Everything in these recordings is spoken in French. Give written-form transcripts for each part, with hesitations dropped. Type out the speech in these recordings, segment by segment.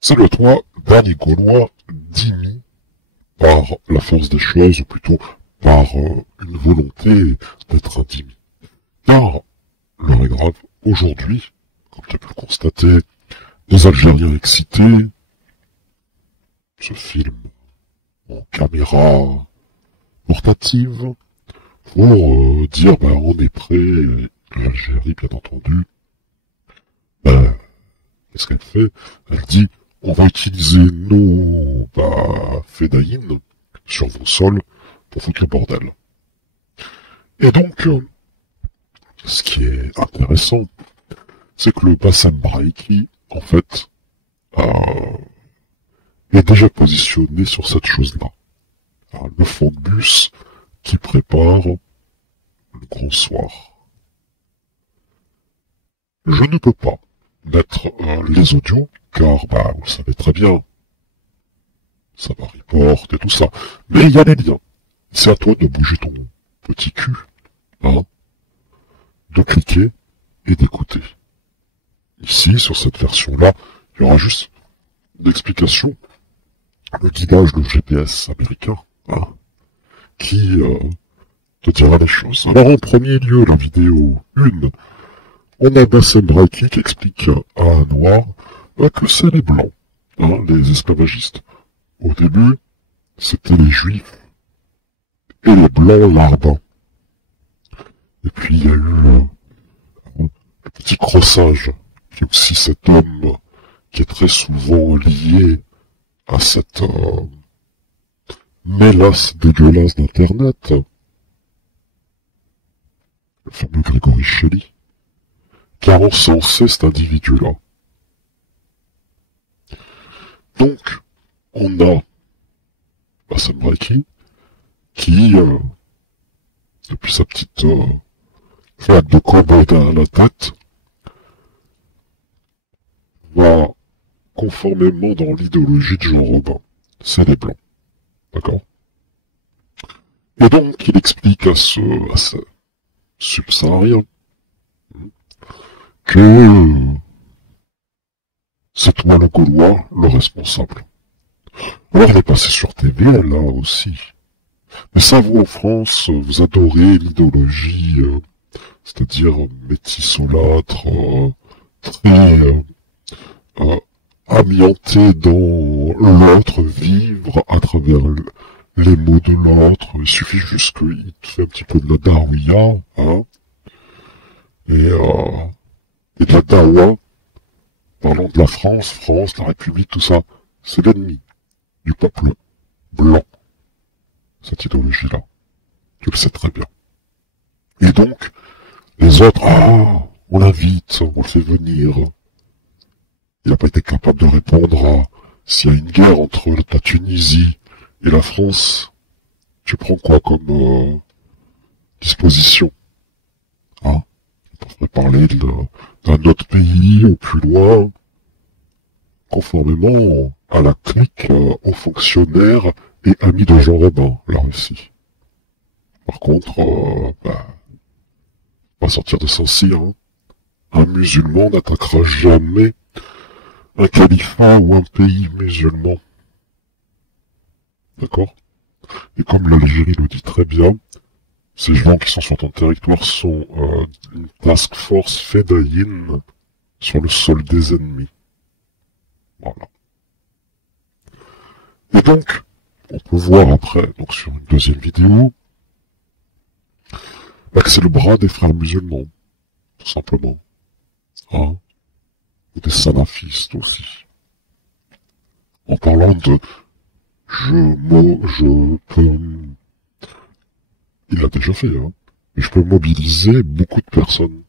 Salut à toi, dernier Gaulois, Dimi, par la force des choses, ou plutôt par une volonté d'être un Dimi. Car, l'heure est grave, aujourd'hui, comme tu as pu le constater, des Algériens excités, ce film en caméra portative, pour dire, on est prêt, l'Algérie, bien entendu, qu'est-ce qu'elle fait? Elle dit, on va utiliser nos fédayines sur vos sols pour foutre le bordel. Et donc, ce qui est intéressant, c'est que le Bassem Braiki, en fait, est déjà positionné sur cette chose-là. Le fond de bus qui prépare le grand soir. Je ne peux pas mettre les audios, car, vous savez très bien, ça va report et tout ça. Mais il y a les liens. C'est à toi de bouger ton petit cul, de cliquer et d'écouter. Ici, sur cette version-là, il y aura juste d'explications, le guidage, le GPS américain, qui te dira les choses. Alors en premier lieu, la vidéo 1, on a Bassem Braiki qui explique à un noir que c'est les blancs, les esclavagistes. Au début, c'était les juifs et les blancs larbins. Et puis il y a eu le petit crossage, qui est aussi cet homme qui est très souvent lié à cette mélasse dégueulasse d'Internet, le fameux Grégory Shelley, qui a encensé cet individu-là. Donc, on a Bassem Braiki, qui, depuis sa petite flaque de cowboy à la tête, va conformément dans l'idéologie de Jean Robin. C'est les blancs. D'accord? Et donc, il explique à ce subsaharien que c'est toi le Gaulois, le responsable. Alors il est passé sur TV, là aussi. Mais ça, vous, en France, vous adorez l'idéologie, c'est-à-dire métissolâtre, très amianté dans l'autre, vivre à travers les mots de l'autre. Il suffit juste qu'il te fait un petit peu de la darouilla, et de la dawa, parlant de la France, la République, tout ça. C'est l'ennemi du peuple blanc, cette idéologie-là. Tu le sais très bien. Et donc, les autres, on l'invite, on le fait venir. Il n'a pas été capable de répondre à s'il y a une guerre entre la Tunisie et la France, tu prends quoi comme disposition? On pourrait parler d'un autre pays au plus loin, conformément à la clique aux fonctionnaires et amis de Jean Robin, la Russie. Par contre, pas sortir de Sancy, un musulman n'attaquera jamais un califat ou un pays musulman. D'accord? Et comme l'Algérie le dit très bien, ces gens qui sont sur ton territoire sont une task force fédayine sur le sol des ennemis. Voilà. Et donc, on peut voir après, donc sur une deuxième vidéo, que c'est le bras des frères musulmans, tout simplement. Et des salafistes aussi. En parlant de je peux... Il l'a déjà fait, mais je peux mobiliser beaucoup de personnes.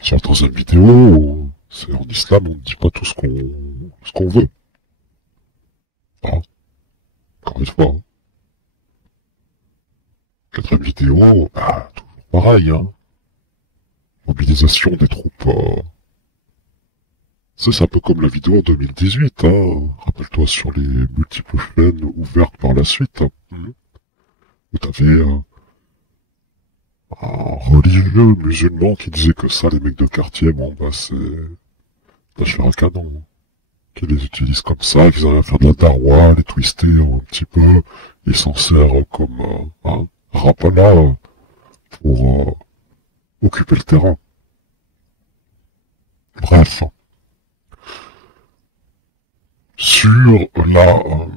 Sur la troisième vidéo, c'est en islam, on ne dit pas tout ce qu'on veut. Encore une fois. Quatrième vidéo, toujours pareil, Mobilisation des troupes, c'est un peu comme la vidéo en 2018, Rappelle-toi sur les multiples chaînes ouvertes par la suite, où t'avais un religieux musulman qui disait que ça, les mecs de quartier, bon, bah, c'est la chair à canon. Hein. Qui les utilisent comme ça, qu'ils arrivent à faire de la darwa, les twister un petit peu, ils s'en servent comme un rapala pour occuper le terrain. Bref. Sur la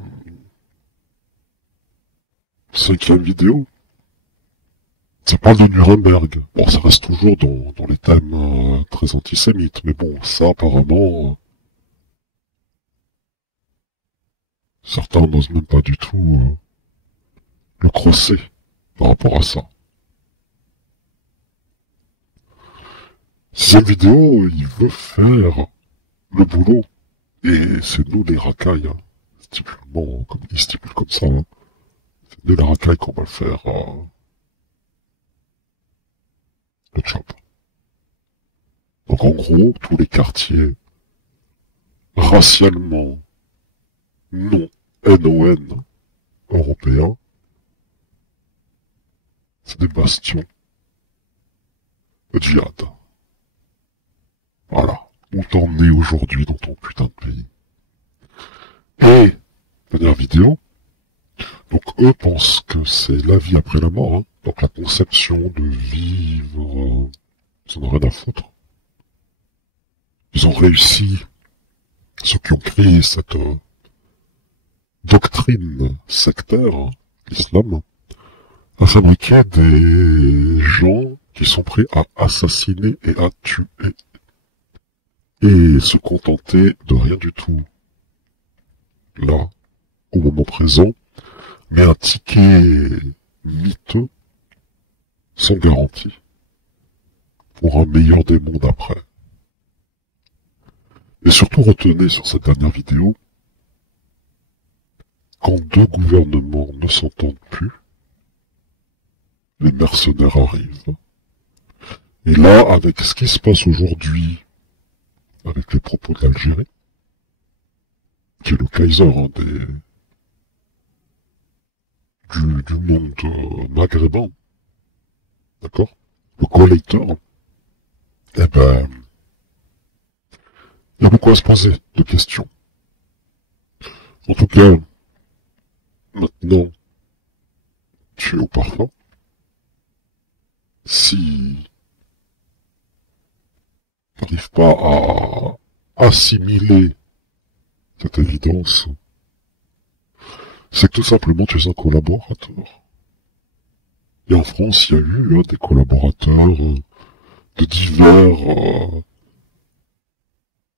5e vidéo, ça parle de Nuremberg. Bon, ça reste toujours dans les thèmes très antisémites, mais bon, ça apparemment... certains n'osent même pas du tout le crosser par rapport à ça. 6e vidéo, il veut faire le boulot. Et c'est nous les racailles, hein. Stipulement, comme il stipule comme ça, hein. C'est nous les racailles qu'on va le faire le job. Donc en gros, tous les quartiers racialement non NON européens, c'est des bastions de djihad. Voilà. Où t'en es aujourd'hui dans ton putain de pays. Et, dernière vidéo, donc eux pensent que c'est la vie après la mort, hein. Donc la conception de vivre, ils n'en ont rien à foutre. Ils ont réussi, ceux qui ont créé cette doctrine sectaire, hein, l'islam, à fabriquer des gens qui sont prêts à assassiner et à tuer. Et se contenter de rien du tout. Là, au moment présent, mais un ticket miteux, sans garantie, pour un meilleur des mondes après. Et surtout retenez sur cette dernière vidéo, quand deux gouvernements ne s'entendent plus, les mercenaires arrivent. Et là, avec ce qui se passe aujourd'hui, avec les propos de l'Algérie, qui est le Kaiser hein, du monde maghrébin, d'accord, le collateur, eh ben, il y a beaucoup à se poser de questions. En tout cas, maintenant, tu es au parfum. Si tu n'arrives pas à assimiler cette évidence, c'est que tout simplement tu es un collaborateur. Et en France, il y a eu des collaborateurs de divers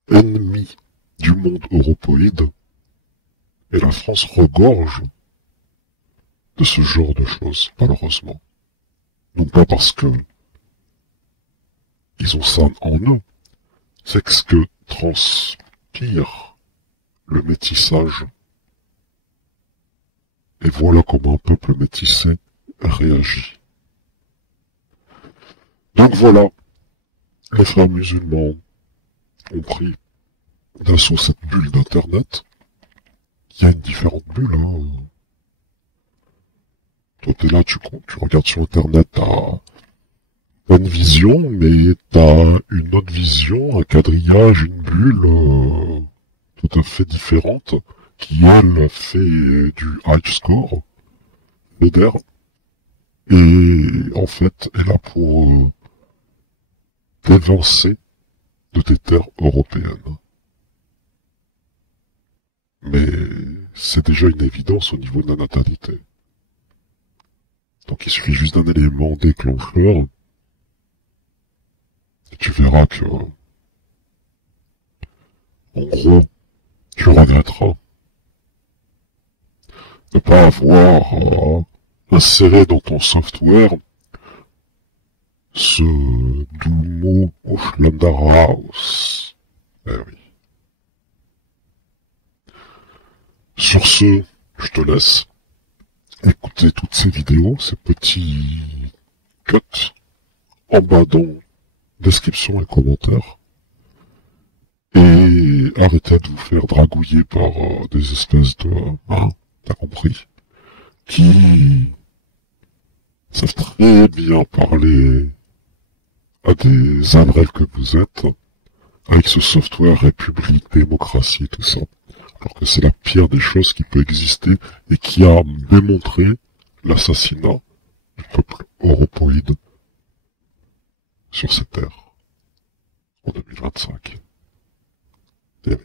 ennemis du monde européide. Et la France regorge de ce genre de choses, malheureusement. Non pas parce que ils ont ça en eux, c'est que ce que transpire le métissage. Et voilà comment un peuple métissé réagit. Donc voilà, les frères musulmans ont pris d'assaut cette bulle d'Internet. Il y a une différente bulle, hein. Toi t'es là, tu regardes sur Internet, t'as une vision, mais t'as une autre vision, un quadrillage, une bulle tout à fait différente, qui elle fait du high score, FEDER, et en fait est là pour t'évincer de tes terres européennes. Mais c'est déjà une évidence au niveau de la natalité. Donc il suffit juste d'un élément déclencheur, et tu verras que, en gros, tu regretteras de ne pas avoir inséré dans ton software ce doux mot Hochlanderhaus. Eh oui. Sur ce, je te laisse écouter toutes ces vidéos, ces petits cuts en bas dans description et commentaires. Et arrêtez de vous faire dragouiller par des espèces de... t'as compris, qui savent très bien parler à des abrels que vous êtes, avec ce software République, démocratie, tout ça. Alors que c'est la pire des choses qui peut exister et qui a démontré l'assassinat du peuple europoïde sur cette terre en 2025. Et